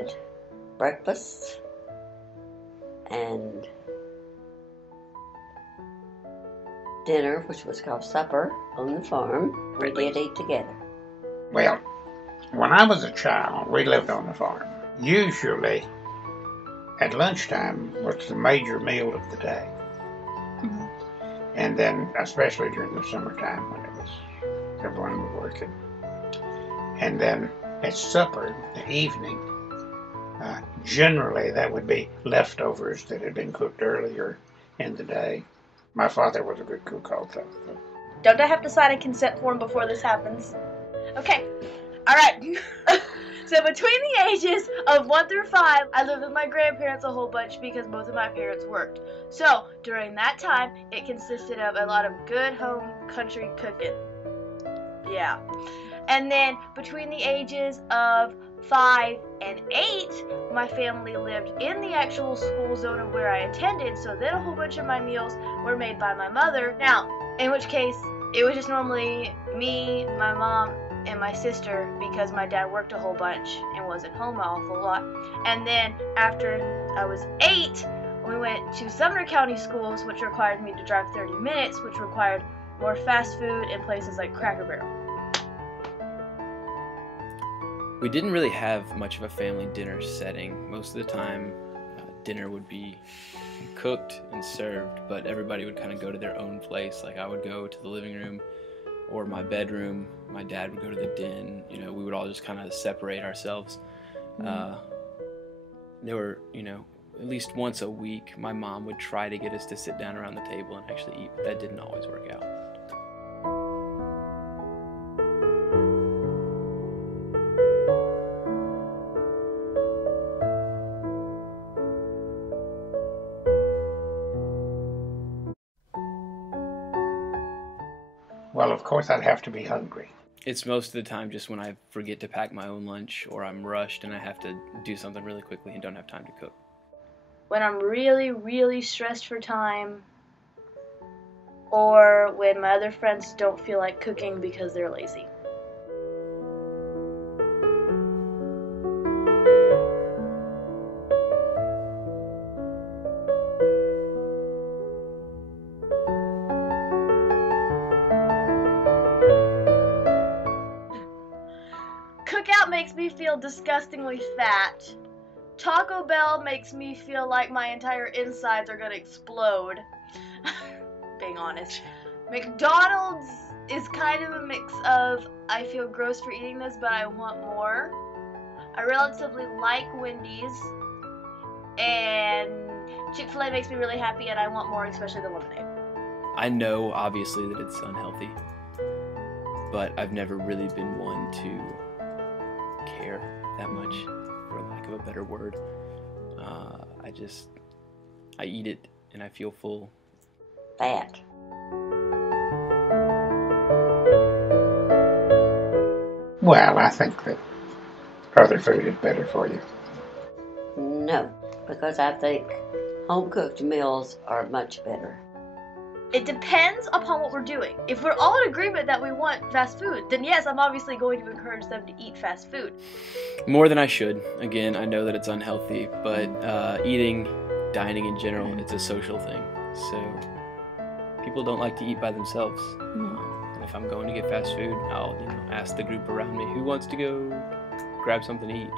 had breakfast and dinner, which was called supper, on the farm. We did eat together. Well, when I was a child, we lived on the farm. Usually, at lunchtime was the major meal of the day. Mm-hmm. And then, especially during the summertime when everyone was working. And then at supper, the evening, generally that would be leftovers that had been cooked earlier in the day. My father was a good cook also. So. Don't I have to sign a consent form before this happens? Okay, all right. So between the ages of 1 through 5, I lived with my grandparents a whole bunch because both of my parents worked. So during that time, it consisted of a lot of good home country cooking. Yeah. And then between the ages of 5 and 8, my family lived in the actual school zone of where I attended, so then a whole bunch of my meals were made by my mother. Now, in which case, it was just normally me, my mom, and my sister because my dad worked a whole bunch and wasn't home an awful lot. And then after I was 8, we went to Sumner County schools, which required me to drive 30 minutes, which required more fast food in places like Cracker Barrel. We didn't really have much of a family dinner setting. Most of the time, dinner would be cooked and served, but everybody would kind of go to their own place. Like I would go to the living room or my bedroom. My dad would go to the den. You know, we would all just kind of separate ourselves. There were, you know, at least once a week, my mom would try to get us to sit down around the table and actually eat, but that didn't always work out. Well, of course, I'd have to be hungry. It's most of the time just when I forget to pack my own lunch or I'm rushed and I have to do something really quickly and don't have time to cook. When I'm really, really stressed for time, or when my other friends don't feel like cooking because they're lazy. Cookout makes me feel disgustingly fat. Taco Bell makes me feel like my entire insides are gonna explode. Being honest. McDonald's is kind of a mix of I feel gross for eating this, but I want more. I relatively like Wendy's, and Chick-fil-A makes me really happy, and I want more, especially the lemonade. I know, obviously, that it's unhealthy, but I've never really been one to care that much, for lack of a better word. I eat it and I feel full. Fat. Well, I think that other food is better for you. No, because I think home-cooked meals are much better. It depends upon what we're doing. If we're all in agreement that we want fast food, then yes, I'm obviously going to encourage them to eat fast food. More than I should. Again, I know that it's unhealthy, but dining in general, it's a social thing. So people don't like to eat by themselves. And if I'm going to get fast food, I'll ask the group around me who wants to go grab something to eat.